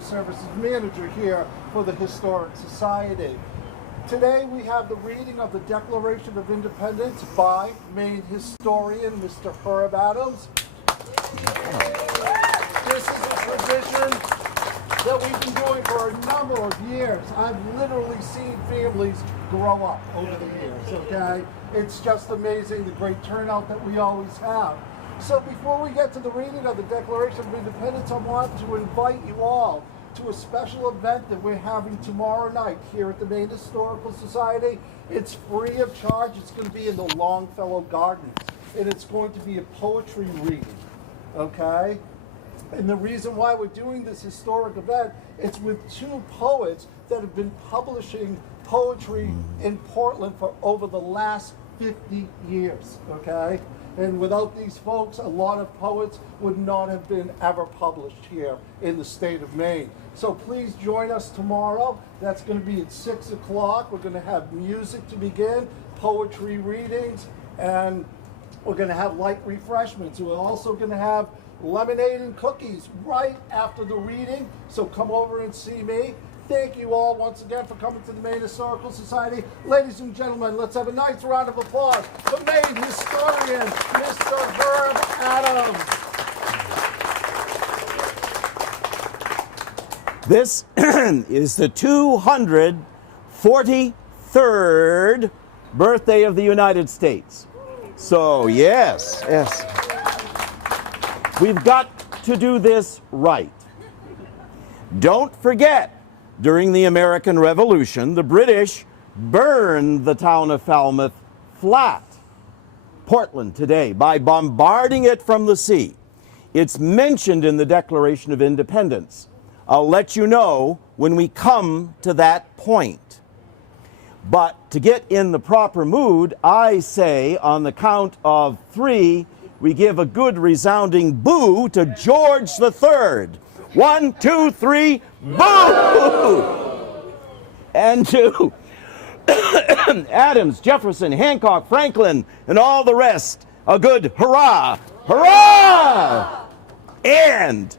Religious Services Manager here for the Historic Society. Today we have the reading of the Declaration of Independence by Maine historian Mr. Herb Adams. This is a tradition that we've been doing for a number of years. I've literally seen families grow up over the years, okay? It's just amazing the great turnout that we always have. So before we get to the reading of the Declaration of Independence, I want to invite you all to a special event that we're having tomorrow night here at the Maine Historical Society. It's free of charge. It's going to be in the Longfellow Gardens, and it's going to be a poetry reading, okay? And the reason why we're doing this historic event, it's with two poets that have been publishing poetry in Portland for over the last 50 years, okay? And without these folks, a lot of poets would not have been ever published here in the state of Maine. So please join us tomorrow. That's going to be at 6 o'clock. We're going to have music to begin, poetry readings, and we're going to have light refreshments. We're also going to have lemonade and cookies right after the reading. So come over and see me. Thank you all once again for coming to the Maine Historical Society. Ladies and gentlemen, let's have a nice round of applause for Maine historian, Mr. Herb Adams. This is the 243rd birthday of the United States. So, yes. We've got to do this right. Don't forget, during the American Revolution, the British burned the town of Falmouth flat, Portland today, by bombarding it from the sea. It's mentioned in the Declaration of Independence. I'll let you know when we come to that point. But to get in the proper mood, I say on the count of 3, we give a good resounding boo to George III. 1, 2, 3, boo! And to Adams, Jefferson, Hancock, Franklin, and all the rest, a good hurrah! Hurrah! And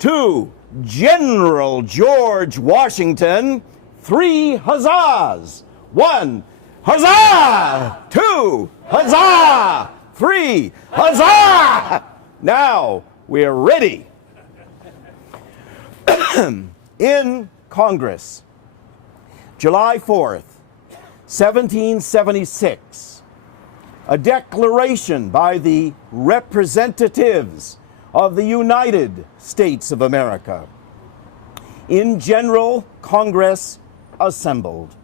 to General George Washington, 3 huzzahs. 1, huzzah! 2, huzzah! 3, huzzah! Now, we're ready. In Congress, July 4th, 1776, a declaration by the representatives of the United States of America in General Congress assembled.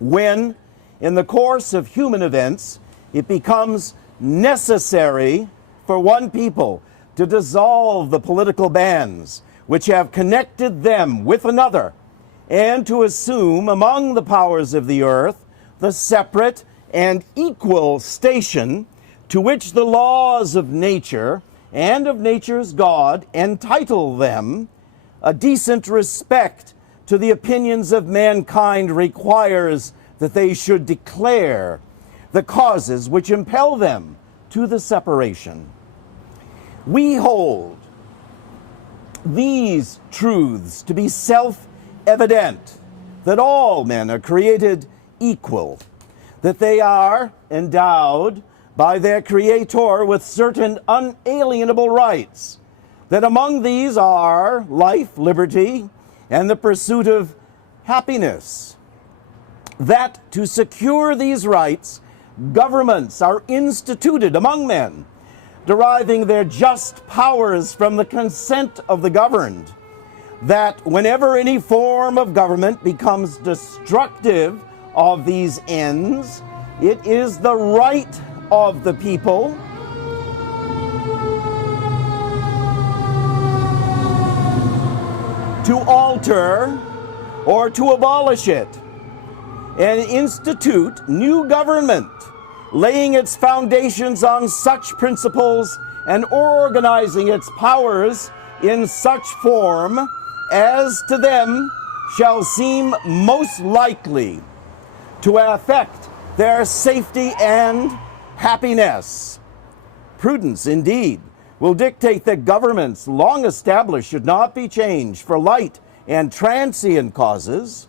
When, in the course of human events, it becomes necessary for one people to dissolve the political bands which have connected them with another, and to assume among the powers of the earth the separate and equal station to which the laws of nature and of nature's God entitle them, a decent respect to the opinions of mankind requires that they should declare the causes which impel them to the separation. We hold these truths to be self-evident, that all men are created equal, that they are endowed by their Creator with certain unalienable rights, that among these are life, liberty, and the pursuit of happiness, that to secure these rights, governments are instituted among men, deriving their just powers from the consent of the governed, that whenever any form of government becomes destructive of these ends, it is the right of the people to alter or to abolish it, and institute new government, laying its foundations on such principles and organizing its powers in such form as to them shall seem most likely to affect their safety and happiness. Prudence, indeed, will dictate that governments long established should not be changed for light and transient causes.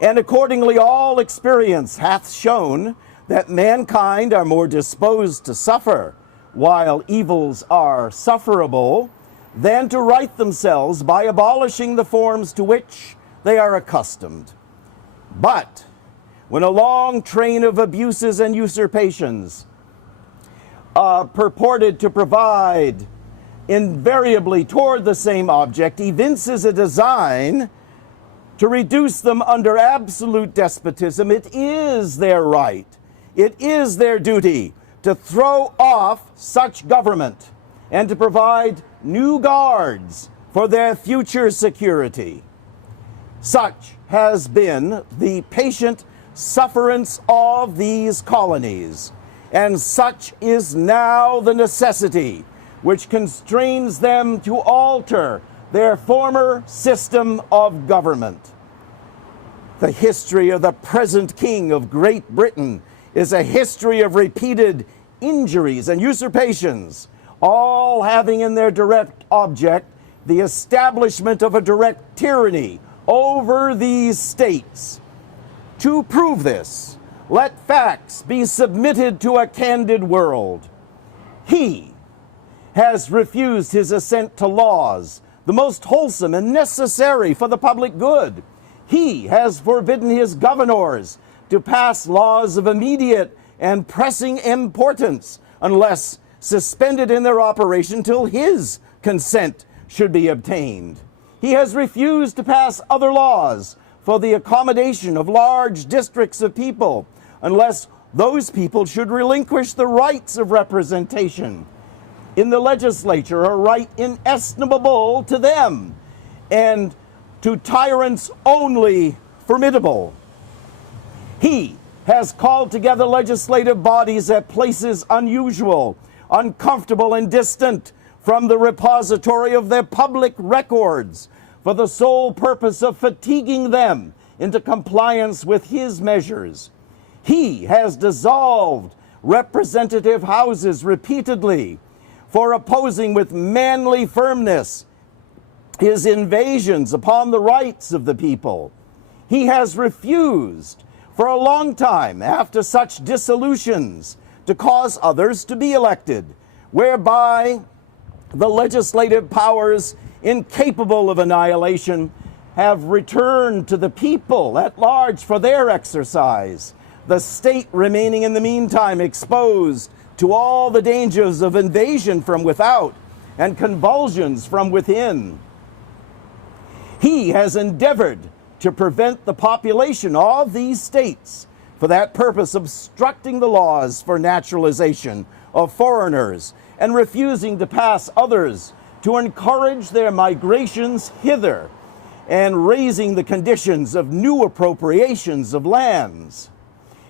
And accordingly all experience hath shown that mankind are more disposed to suffer, while evils are sufferable, than to right themselves by abolishing the forms to which they are accustomed. But when a long train of abuses and usurpations purported to provide invariably toward the same object evinces a design to reduce them under absolute despotism, it is their right, it is their duty to throw off such government and to provide new guards for their future security. Such has been the patient sufferance of these colonies, and such is now the necessity which constrains them to alter their former system of government. The history of the present King of Great Britain is a history of repeated injuries and usurpations, all having in their direct object the establishment of a direct tyranny over these states. To prove this, let facts be submitted to a candid world. He has refused his assent to laws, the most wholesome and necessary for the public good. He has forbidden his governors to pass laws of immediate and pressing importance unless suspended in their operation till his consent should be obtained. He has refused to pass other laws for the accommodation of large districts of people unless those people should relinquish the rights of representation in the legislature, a right inestimable to them and to tyrants only formidable. He has called together legislative bodies at places unusual, uncomfortable, and distant from the repository of their public records for the sole purpose of fatiguing them into compliance with his measures. He has dissolved representative houses repeatedly for opposing with manly firmness his invasions upon the rights of the people. He has refused for a long time after such dissolutions to cause others to be elected, whereby the legislative powers incapable of annihilation have returned to the people at large for their exercise, the state remaining in the meantime exposed to all the dangers of invasion from without and convulsions from within. He has endeavored to prevent the population of these states for that purpose, obstructing the laws for naturalization of foreigners and refusing to pass others to encourage their migrations hither and raising the conditions of new appropriations of lands.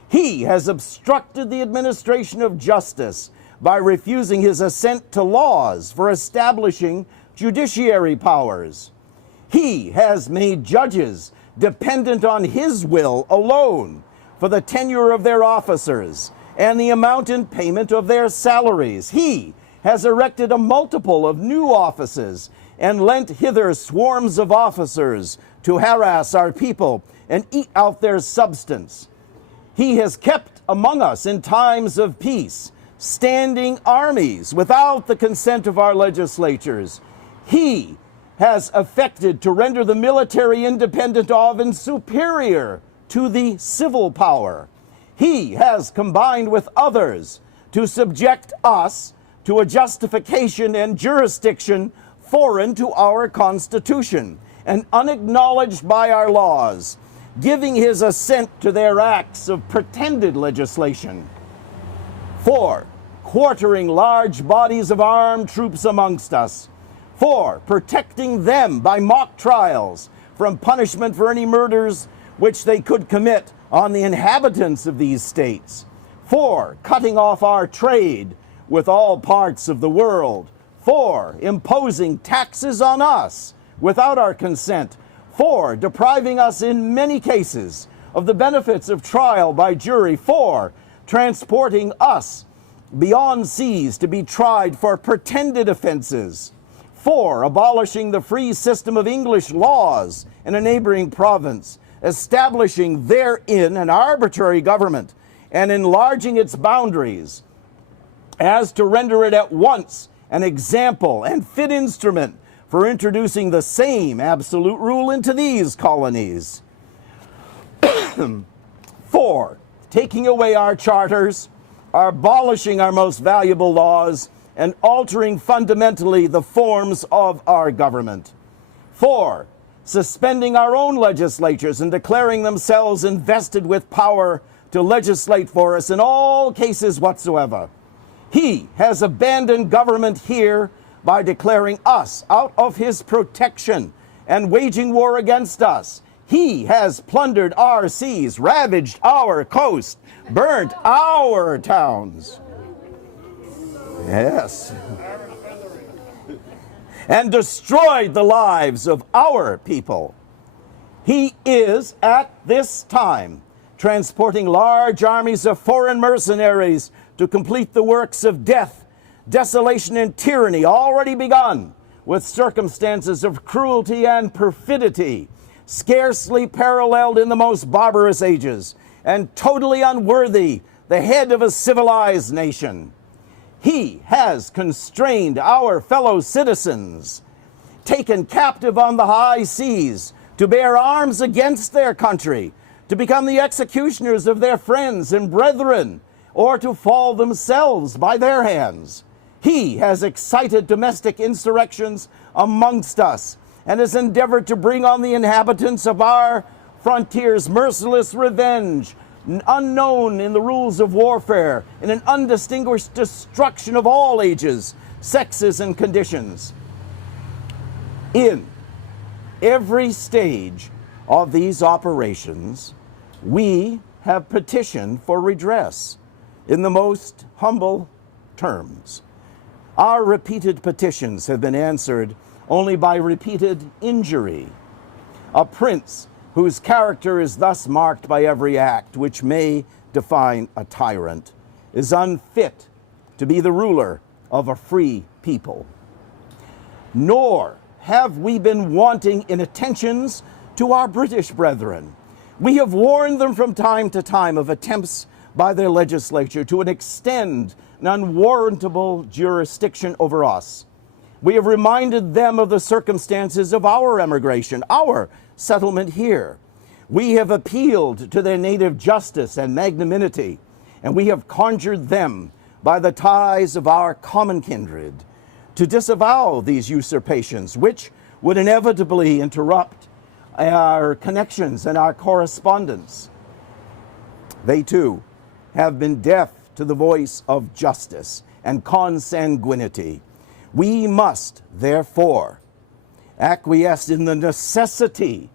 He has obstructed the administration of justice by refusing his assent to laws for establishing judiciary powers. He has made judges dependent on his will alone for the tenure of their officers and the amount in payment of their salaries. He has erected a multiple of new offices and lent hither swarms of officers to harass our people and eat out their substance. He has kept among us in times of peace standing armies without the consent of our legislatures. He has affected to render the military independent of and superior to the civil power. He has combined with others to subject us to a justification and jurisdiction foreign to our Constitution and unacknowledged by our laws, giving his assent to their acts of pretended legislation. 4. Quartering large bodies of armed troops amongst us. 4. Protecting them by mock trials from punishment for any murders which they could commit on the inhabitants of these states. 4. Cutting off our trade with all parts of the world. 4. Imposing taxes on us without our consent. 4. Depriving us in many cases of the benefits of trial by jury. 4. Transporting us beyond seas to be tried for pretended offenses. 4, abolishing the free system of English laws in a neighboring province, establishing therein an arbitrary government and enlarging its boundaries as to render it at once an example and fit instrument for introducing the same absolute rule into these colonies. 4, taking away our charters, abolishing our most valuable laws, and altering fundamentally the forms of our government. 4, suspending our own legislatures and declaring themselves invested with power to legislate for us in all cases whatsoever. He has abandoned government here by declaring us out of his protection and waging war against us. He has plundered our seas, ravaged our coast, burnt our towns. Yes. And destroyed the lives of our people. He is, at this time, transporting large armies of foreign mercenaries to complete the works of death, desolation, and tyranny already begun, with circumstances of cruelty and perfidy scarcely paralleled in the most barbarous ages, and totally unworthy the head of a civilized nation. He has constrained our fellow citizens, taken captive on the high seas, to bear arms against their country, to become the executioners of their friends and brethren, or to fall themselves by their hands. He has excited domestic insurrections amongst us, and has endeavored to bring on the inhabitants of our frontiers merciless revenge, unknown in the rules of warfare, in an undistinguished destruction of all ages, sexes, and conditions. In every stage of these operations, we have petitioned for redress in the most humble terms. Our repeated petitions have been answered only by repeated injury. A prince whose character is thus marked by every act which may define a tyrant is unfit to be the ruler of a free people. Nor have we been wanting in attentions to our British brethren. We have warned them from time to time of attempts by their legislature to extend an unwarrantable jurisdiction over us. We have reminded them of the circumstances of our emigration, our settlement here. We have appealed to their native justice and magnanimity, and we have conjured them by the ties of our common kindred to disavow these usurpations, which would inevitably interrupt our connections and our correspondence. They too have been deaf to the voice of justice and consanguinity. We must, therefore, acquiesce in the necessity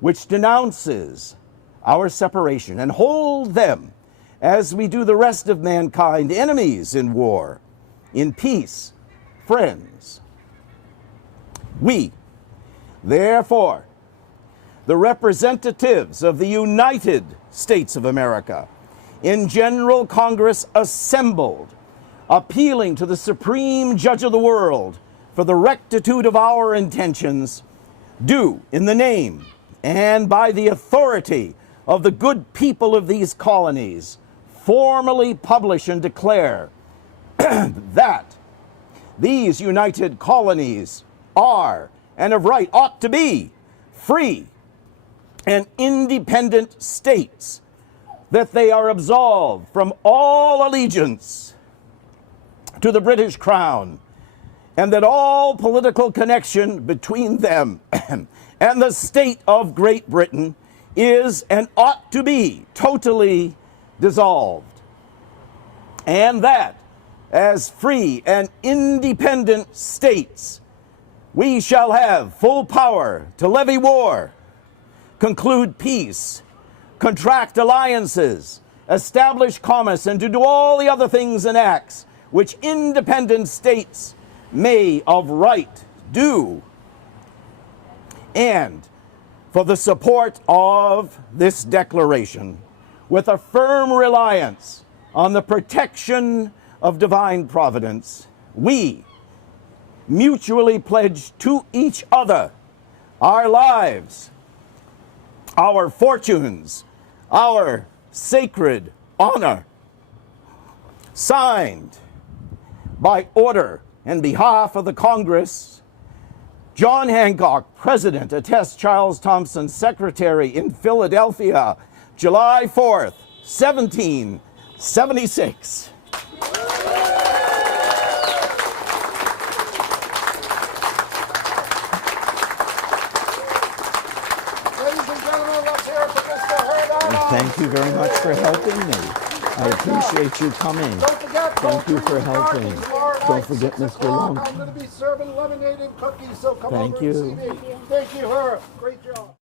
which denounces our separation and hold them, as we do the rest of mankind, enemies in war, in peace, friends. We, therefore, the representatives of the United States of America, in General Congress assembled, appealing to the Supreme Judge of the world for the rectitude of our intentions, do, in the name and by the authority of the good people of these colonies, formally publish and declare that these united colonies are, and of right ought to be, free and independent states, that they are absolved from all allegiance to the British Crown, and that all political connection between them and the state of Great Britain is and ought to be totally dissolved, and that as free and independent states we shall have full power to levy war, conclude peace, contract alliances, establish commerce, and to do all the other things and acts which independent states may of right do. And for the support of this declaration, with a firm reliance on the protection of divine providence, we mutually pledge to each other our lives, our fortunes, our sacred honor. Signed by order and behalf of the Congress, John Hancock, President, attests Charles Thompson, Secretary in Philadelphia, July 4th, 1776. Ladies and gentlemen, let's hear it for Mr. Hurtado. Thank you very much for helping me. I appreciate you coming. Don't forget, Thank you for helping. Don't forget Mr. Long. I'm going to be serving lemonade and cookies, so come Thank over you. and see me. Thank you, her. Great job.